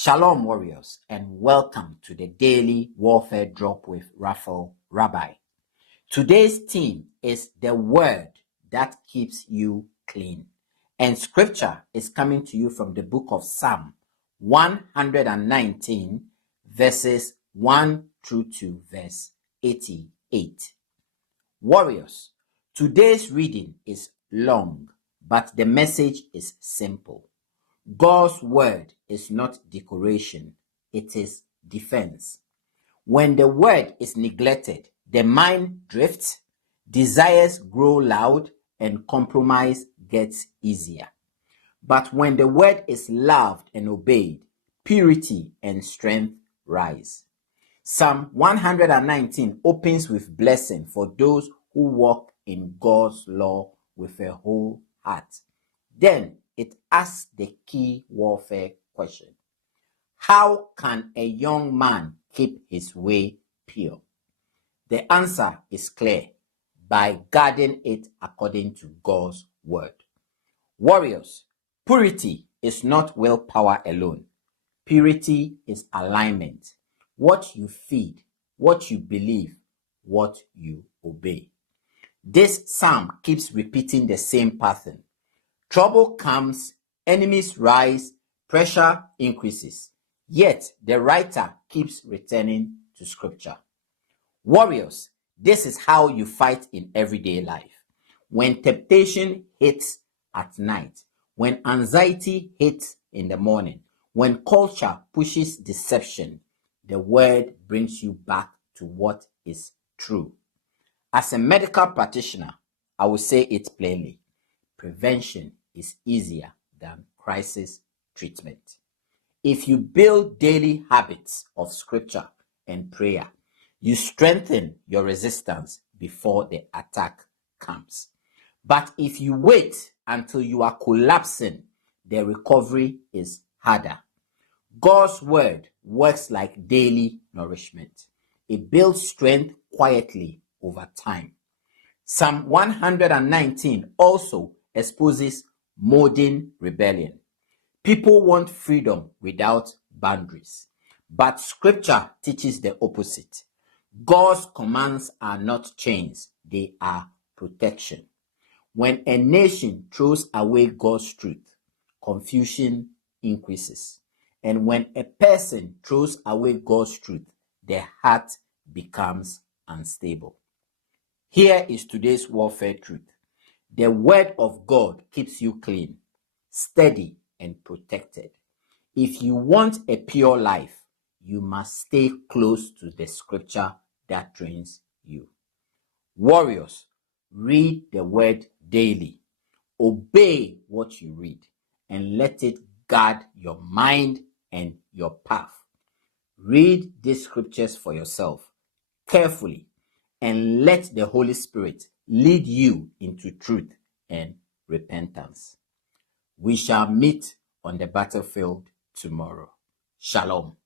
Shalom, warriors, and welcome to the Daily Warfare Drop with Raphael, Rabbi. Today's theme is the word that keeps you clean. And scripture is coming to you from the book of Psalm 119, verses 1 through to verse 88. Warriors, today's reading is long, but the message is simple. God's word is not decoration, it is defense. When the word is neglected, the mind drifts, desires grow loud, and compromise gets easier. But when the word is loved and obeyed, purity and strength rise. Psalm 119 opens with blessing for those who walk in God's law with a whole heart. Then it asks the key warfare question. How can a young man keep his way pure? The answer is clear: by guarding it according to God's word. Warriors, purity is not willpower alone. Purity is alignment. What you feed, what you believe, what you obey. This psalm keeps repeating the same pattern. Trouble comes, enemies rise, pressure increases. Yet the writer keeps returning to scripture. Warriors, this is how you fight in everyday life. When temptation hits at night, when anxiety hits in the morning, when culture pushes deception, the word brings you back to what is true. As a medical practitioner, I will say it plainly. Prevention is easier than crisis treatment. If you build daily habits of scripture and prayer, you strengthen your resistance before the attack comes. But if you wait until you are collapsing, the recovery is harder. God's word works like daily nourishment. It builds strength quietly over time. Psalm 119 also exposes modern rebellion. People want freedom without boundaries, but scripture teaches the opposite. God's commands are not chains, they are protection. When a nation throws away God's truth, confusion increases. And when a person throws away God's truth, their heart becomes unstable. Here is today's warfare truth. The word of God keeps you clean, steady, and protected. If you want a pure life, you must stay close to the scripture that trains you. Warriors, read the word daily. Obey what you read and let it guard your mind and your path. Read these scriptures for yourself carefully and let the Holy Spirit lead you into truth and repentance. We shall meet on the battlefield tomorrow. Shalom.